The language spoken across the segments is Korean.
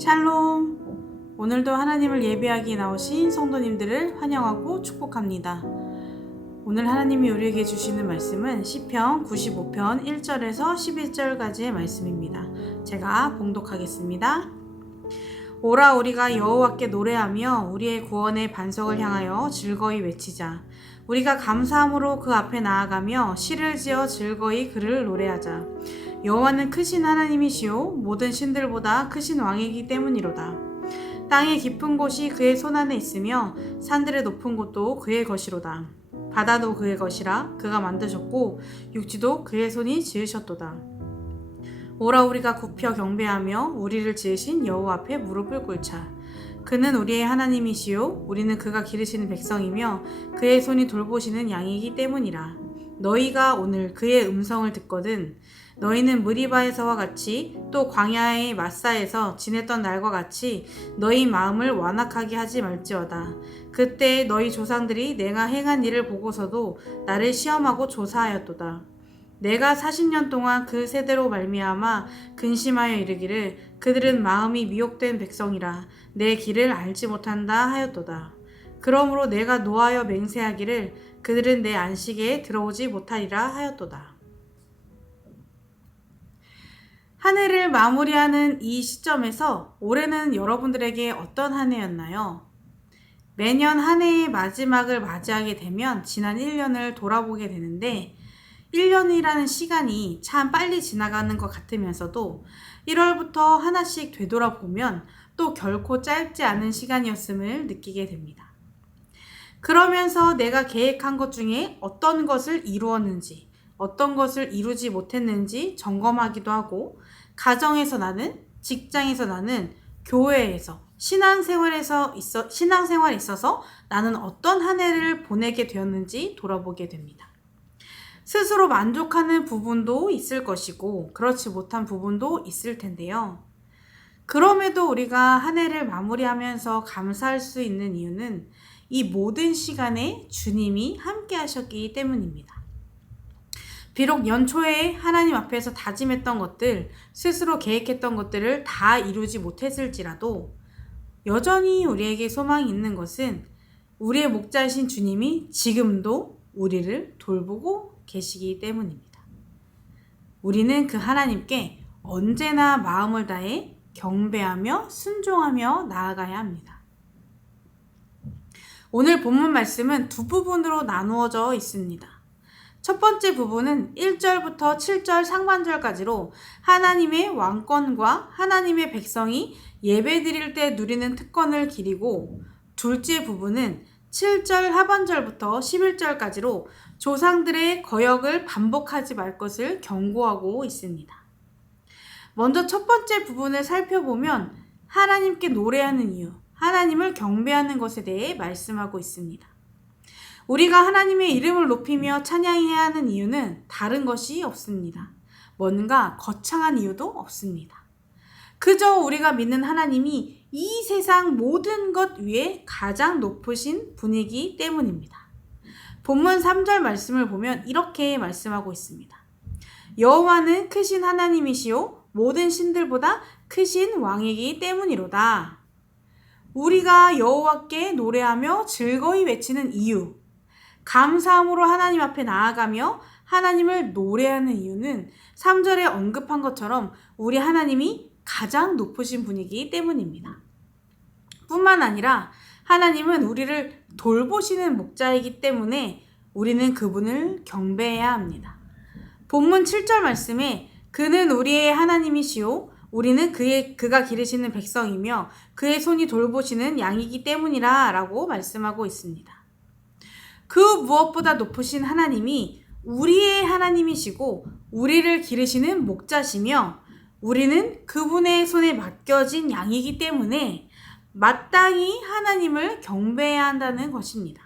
샬롬! 오늘도 하나님을 예배하기 나오신 성도님들을 환영하고 축복합니다. 오늘 하나님이 우리에게 주시는 말씀은 시편 95편 1절에서 11절까지의 말씀입니다. 제가 봉독하겠습니다. 오라 우리가 여호와께 노래하며 우리의 구원의 반석을 향하여 즐거이 외치자. 우리가 감사함으로 그 앞에 나아가며 시를 지어 즐거이 그를 노래하자. 여호와는 크신 하나님이시요 모든 신들보다 크신 왕이기 때문이로다. 땅의 깊은 곳이 그의 손안에 있으며 산들의 높은 곳도 그의 것이로다. 바다도 그의 것이라 그가 만드셨고 육지도 그의 손이 지으셨도다. 오라 우리가 굽혀 경배하며 우리를 지으신 여호와 앞에 무릎을 꿇자. 그는 우리의 하나님이시요 우리는 그가 기르시는 백성이며 그의 손이 돌보시는 양이기 때문이라. 너희가 오늘 그의 음성을 듣거든 너희는 무리바에서와 같이 또 광야의 마사에서 지냈던 날과 같이 너희 마음을 완악하게 하지 말지어다. 그때 너희 조상들이 내가 행한 일을 보고서도 나를 시험하고 조사하였도다. 내가 40년 동안 그 세대로 말미암아 근심하여 이르기를 그들은 마음이 미혹된 백성이라 내 길을 알지 못한다 하였도다. 그러므로 내가 노하여 맹세하기를 그들은 내 안식에 들어오지 못하리라 하였도다. 한 해를 마무리하는 이 시점에서 올해는 여러분들에게 어떤 한 해였나요? 매년 한 해의 마지막을 맞이하게 되면 지난 1년을 돌아보게 되는데 1년이라는 시간이 참 빨리 지나가는 것 같으면서도 1월부터 하나씩 되돌아보면 또 결코 짧지 않은 시간이었음을 느끼게 됩니다. 그러면서 내가 계획한 것 중에 어떤 것을 이루었는지 어떤 것을 이루지 못했는지 점검하기도 하고 가정에서 나는, 직장에서 나는, 교회에서, 신앙생활에 있어서 나는 어떤 한 해를 보내게 되었는지 돌아보게 됩니다. 스스로 만족하는 부분도 있을 것이고 그렇지 못한 부분도 있을 텐데요. 그럼에도 우리가 한 해를 마무리하면서 감사할 수 있는 이유는 이 모든 시간에 주님이 함께 하셨기 때문입니다. 비록 연초에 하나님 앞에서 다짐했던 것들, 스스로 계획했던 것들을 다 이루지 못했을지라도 여전히 우리에게 소망이 있는 것은 우리의 목자이신 주님이 지금도 우리를 돌보고 계시기 때문입니다. 우리는 그 하나님께 언제나 마음을 다해 경배하며 순종하며 나아가야 합니다. 오늘 본문 말씀은 두 부분으로 나누어져 있습니다. 첫 번째 부분은 1절부터 7절 상반절까지로 하나님의 왕권과 하나님의 백성이 예배드릴 때 누리는 특권을 기리고 둘째 부분은 7절 하반절부터 11절까지로 조상들의 거역을 반복하지 말 것을 경고하고 있습니다. 먼저 첫 번째 부분을 살펴보면 하나님께 노래하는 이유, 하나님을 경배하는 것에 대해 말씀하고 있습니다. 우리가 하나님의 이름을 높이며 찬양해야 하는 이유는 다른 것이 없습니다. 뭔가 거창한 이유도 없습니다. 그저 우리가 믿는 하나님이 이 세상 모든 것 위에 가장 높으신 분이기 때문입니다. 본문 3절 말씀을 보면 이렇게 말씀하고 있습니다. 여호와는 크신 하나님이시요 모든 신들보다 크신 왕이기 때문이로다. 우리가 여호와께 노래하며 즐거이 외치는 이유, 감사함으로 하나님 앞에 나아가며 하나님을 노래하는 이유는 3절에 언급한 것처럼 우리 하나님이 가장 높으신 분이기 때문입니다. 뿐만 아니라 하나님은 우리를 돌보시는 목자이기 때문에 우리는 그분을 경배해야 합니다. 본문 7절 말씀에 그는 우리의 하나님이시요 우리는 그가 기르시는 백성이며 그의 손이 돌보시는 양이기 때문이라 라고 말씀하고 있습니다. 그 무엇보다 높으신 하나님이 우리의 하나님이시고 우리를 기르시는 목자시며 우리는 그분의 손에 맡겨진 양이기 때문에 마땅히 하나님을 경배해야 한다는 것입니다.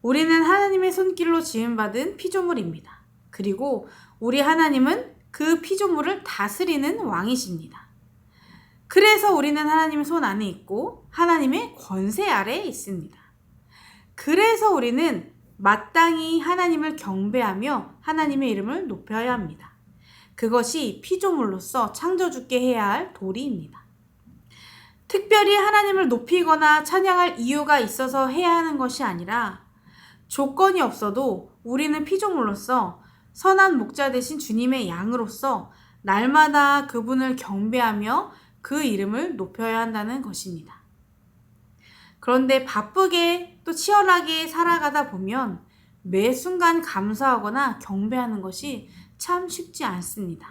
우리는 하나님의 손길로 지음받은 피조물입니다. 그리고 우리 하나님은 그 피조물을 다스리는 왕이십니다. 그래서 우리는 하나님의 손 안에 있고 하나님의 권세 아래에 있습니다. 그래서 우리는 마땅히 하나님을 경배하며 하나님의 이름을 높여야 합니다. 그것이 피조물로서 창조주께 해야 할 도리입니다. 특별히 하나님을 높이거나 찬양할 이유가 있어서 해야 하는 것이 아니라 조건이 없어도 우리는 피조물로서 선한 목자 되신 주님의 양으로서 날마다 그분을 경배하며 그 이름을 높여야 한다는 것입니다. 그런데 바쁘게 또 치열하게 살아가다 보면 매 순간 감사하거나 경배하는 것이 참 쉽지 않습니다.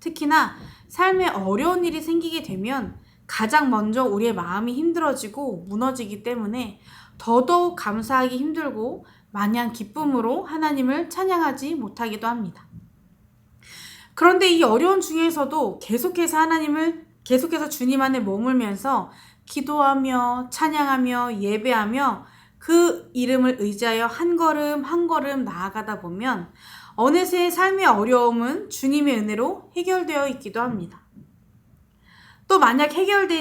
특히나 삶에 어려운 일이 생기게 되면 가장 먼저 우리의 마음이 힘들어지고 무너지기 때문에 더더욱 감사하기 힘들고 마냥 기쁨으로 하나님을 찬양하지 못하기도 합니다. 그런데 이 어려운 중에서도 계속해서 주님 안에 머물면서 기도하며 찬양하며 예배하며 그 이름을 의지하여 한 걸음 한 걸음 나아가다 보면 어느새 삶의 어려움은 주님의 은혜로 해결되어 있기도 합니다. 또 만약 해결되어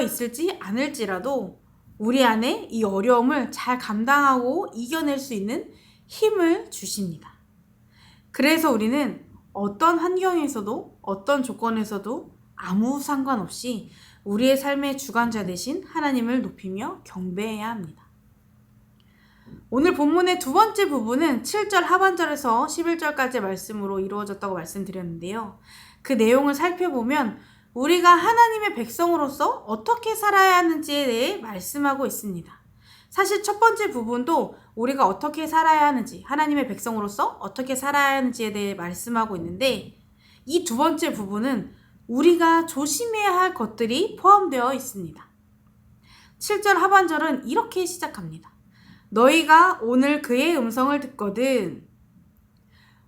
있을지 않을지라도 우리 안에 이 어려움을 잘 감당하고 이겨낼 수 있는 힘을 주십니다. 그래서 우리는 어떤 환경에서도 어떤 조건에서도 아무 상관없이 우리의 삶의 주관자 되신 하나님을 높이며 경배해야 합니다. 오늘 본문의 두 번째 부분은 7절 하반절에서 11절까지의 말씀으로 이루어졌다고 말씀드렸는데요. 그 내용을 살펴보면 우리가 하나님의 백성으로서 어떻게 살아야 하는지에 대해 말씀하고 있습니다. 사실 첫 번째 부분도 우리가 어떻게 살아야 하는지, 하나님의 백성으로서 어떻게 살아야 하는지에 대해 말씀하고 있는데 이 두 번째 부분은 우리가 조심해야 할 것들이 포함되어 있습니다. 7절 하반절은 이렇게 시작합니다. 너희가 오늘 그의 음성을 듣거든.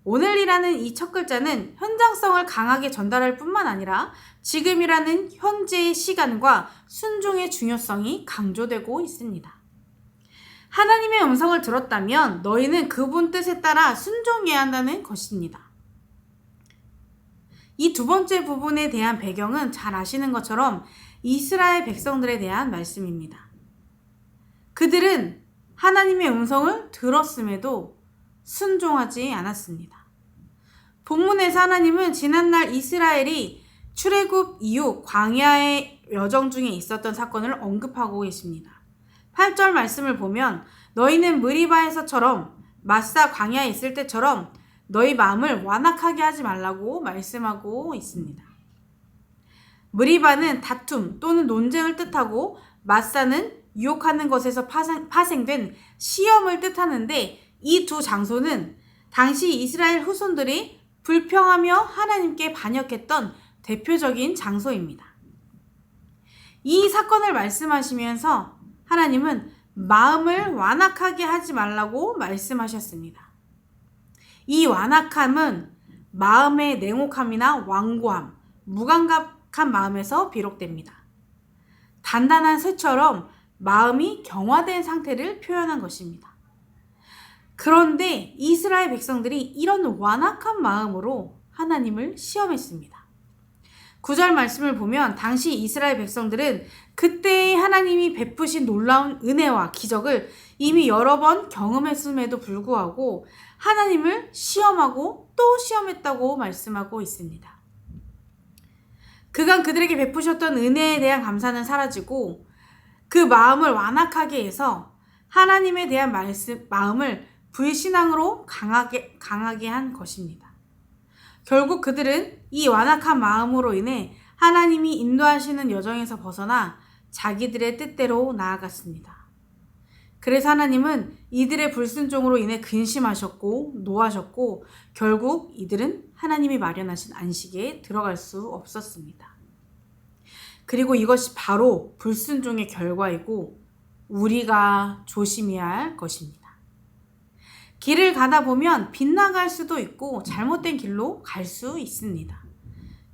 오늘이라는 이 첫 글자는 현장성을 강하게 전달할 뿐만 아니라 지금이라는 현재의 시간과 순종의 중요성이 강조되고 있습니다. 하나님의 음성을 들었다면 너희는 그분 뜻에 따라 순종해야 한다는 것입니다. 이 두 번째 부분에 대한 배경은 잘 아시는 것처럼 이스라엘 백성들에 대한 말씀입니다. 그들은 하나님의 음성을 들었음에도 순종하지 않았습니다. 본문에서 하나님은 지난날 이스라엘이 출애굽 이후 광야의 여정 중에 있었던 사건을 언급하고 계십니다. 8절 말씀을 보면 너희는 무리바에서처럼 마사 광야에 있을 때처럼 너희 마음을 완악하게 하지 말라고 말씀하고 있습니다. 무리바는 다툼 또는 논쟁을 뜻하고 마사는 유혹하는 것에서 파생된 시험을 뜻하는데 이 두 장소는 당시 이스라엘 후손들이 불평하며 하나님께 반역했던 대표적인 장소입니다. 이 사건을 말씀하시면서 하나님은 마음을 완악하게 하지 말라고 말씀하셨습니다. 이 완악함은 마음의 냉혹함이나 완고함, 무감각한 마음에서 비롯됩니다. 단단한 쇠처럼 마음이 경화된 상태를 표현한 것입니다. 그런데 이스라엘 백성들이 이런 완악한 마음으로 하나님을 시험했습니다. 9절 말씀을 보면 당시 이스라엘 백성들은 그때 하나님이 베푸신 놀라운 은혜와 기적을 이미 여러 번 경험했음에도 불구하고 하나님을 시험하고 또 시험했다고 말씀하고 있습니다. 그간 그들에게 베푸셨던 은혜에 대한 감사는 사라지고 그 마음을 완악하게 해서 하나님에 대한 마음을 불신앙으로 강하게 한 것입니다. 결국 그들은 이 완악한 마음으로 인해 하나님이 인도하시는 여정에서 벗어나 자기들의 뜻대로 나아갔습니다. 그래서 하나님은 이들의 불순종으로 인해 근심하셨고 노하셨고 결국 이들은 하나님이 마련하신 안식에 들어갈 수 없었습니다. 그리고 이것이 바로 불순종의 결과이고 우리가 조심해야 할 것입니다. 길을 가다 보면 빗나갈 수도 있고 잘못된 길로 갈 수 있습니다.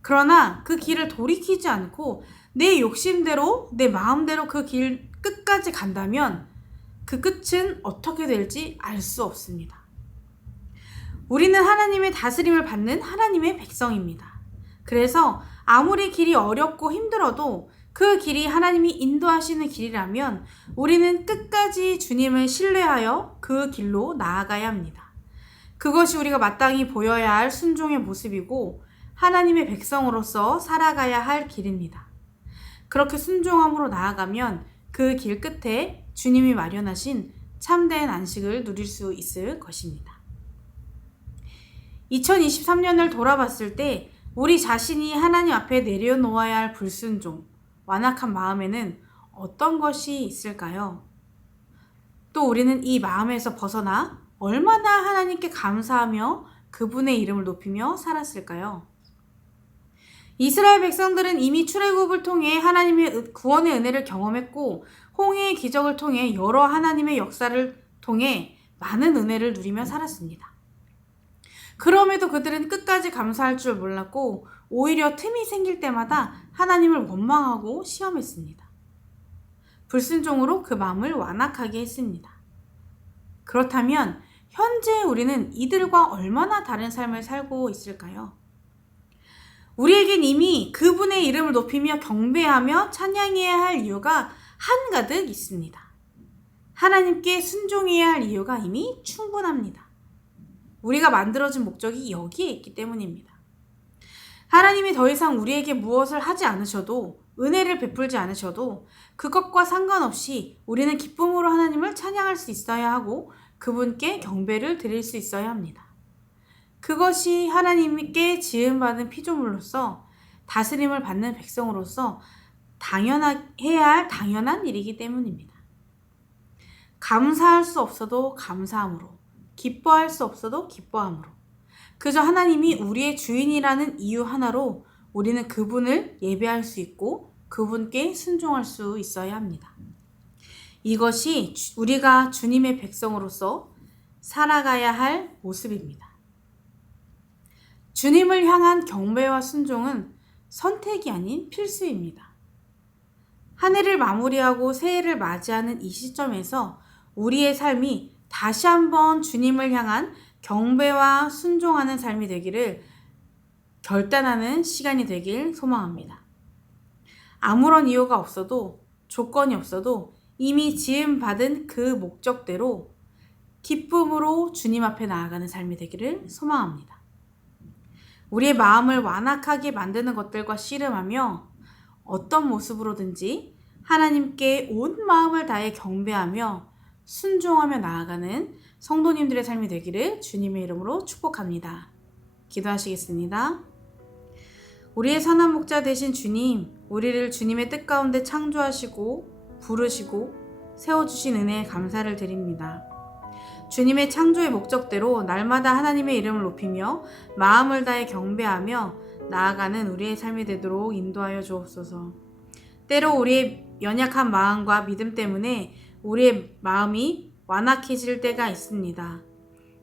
그러나 그 길을 돌이키지 않고 내 욕심대로 내 마음대로 그 길 끝까지 간다면 그 끝은 어떻게 될지 알 수 없습니다. 우리는 하나님의 다스림을 받는 하나님의 백성입니다. 그래서 아무리 길이 어렵고 힘들어도 그 길이 하나님이 인도하시는 길이라면 우리는 끝까지 주님을 신뢰하여 그 길로 나아가야 합니다. 그것이 우리가 마땅히 보여야 할 순종의 모습이고 하나님의 백성으로서 살아가야 할 길입니다. 그렇게 순종함으로 나아가면 그 길 끝에 주님이 마련하신 참된 안식을 누릴 수 있을 것입니다. 2023년을 돌아봤을 때 우리 자신이 하나님 앞에 내려놓아야 할 불순종, 완악한 마음에는 어떤 것이 있을까요? 또 우리는 이 마음에서 벗어나 얼마나 하나님께 감사하며 그분의 이름을 높이며 살았을까요? 이스라엘 백성들은 이미 출애굽을 통해 하나님의 구원의 은혜를 경험했고 홍해의 기적을 통해 여러 하나님의 역사를 통해 많은 은혜를 누리며 살았습니다. 그럼에도 그들은 끝까지 감사할 줄 몰랐고 오히려 틈이 생길 때마다 하나님을 원망하고 시험했습니다. 불순종으로 그 마음을 완악하게 했습니다. 그렇다면 현재 우리는 이들과 얼마나 다른 삶을 살고 있을까요? 우리에겐 이미 그분의 이름을 높이며 경배하며 찬양해야 할 이유가 한가득 있습니다. 하나님께 순종해야 할 이유가 이미 충분합니다. 우리가 만들어진 목적이 여기에 있기 때문입니다. 하나님이 더 이상 우리에게 무엇을 하지 않으셔도, 은혜를 베풀지 않으셔도 그것과 상관없이 우리는 기쁨으로 하나님을 찬양할 수 있어야 하고 그분께 경배를 드릴 수 있어야 합니다. 그것이 하나님께 지음받은 피조물로서 다스림을 받는 백성으로서 해야 할 당연한 일이기 때문입니다. 감사할 수 없어도 감사함으로, 기뻐할 수 없어도 기뻐함으로, 그저 하나님이 우리의 주인이라는 이유 하나로 우리는 그분을 예배할 수 있고 그분께 순종할 수 있어야 합니다. 이것이 우리가 주님의 백성으로서 살아가야 할 모습입니다. 주님을 향한 경배와 순종은 선택이 아닌 필수입니다. 한 해를 마무리하고 새해를 맞이하는 이 시점에서 우리의 삶이 다시 한번 주님을 향한 경배와 순종하는 삶이 되기를 결단하는 시간이 되길 소망합니다. 아무런 이유가 없어도, 조건이 없어도 이미 지음받은 그 목적대로 기쁨으로 주님 앞에 나아가는 삶이 되기를 소망합니다. 우리의 마음을 완악하게 만드는 것들과 씨름하며 어떤 모습으로든지 하나님께 온 마음을 다해 경배하며 순종하며 나아가는 성도님들의 삶이 되기를 주님의 이름으로 축복합니다. 기도하시겠습니다. 우리의 선한 목자 되신 주님, 우리를 주님의 뜻 가운데 창조하시고 부르시고 세워주신 은혜에 감사를 드립니다. 주님의 창조의 목적대로 날마다 하나님의 이름을 높이며 마음을 다해 경배하며 나아가는 우리의 삶이 되도록 인도하여 주옵소서. 때로 우리의 연약한 마음과 믿음 때문에 우리의 마음이 완악해질 때가 있습니다.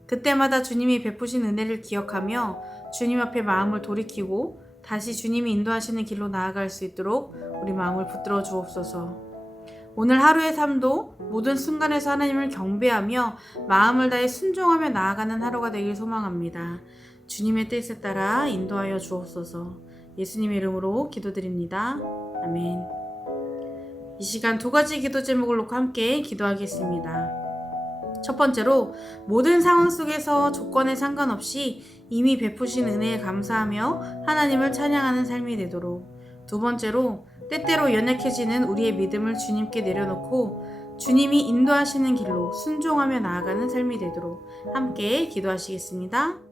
그때마다 주님이 베푸신 은혜를 기억하며 주님 앞에 마음을 돌이키고 다시 주님이 인도하시는 길로 나아갈 수 있도록 우리 마음을 붙들어 주옵소서. 오늘 하루의 삶도 모든 순간에서 하나님을 경배하며 마음을 다해 순종하며 나아가는 하루가 되길 소망합니다. 주님의 뜻에 따라 인도하여 주옵소서. 예수님의 이름으로 기도드립니다. 아멘. 이 시간 두 가지 기도 제목을 놓고 함께 기도하겠습니다. 첫 번째로 모든 상황 속에서 조건에 상관없이 이미 베푸신 은혜에 감사하며 하나님을 찬양하는 삶이 되도록, 두 번째로 때때로 연약해지는 우리의 믿음을 주님께 내려놓고 주님이 인도하시는 길로 순종하며 나아가는 삶이 되도록 함께 기도하시겠습니다.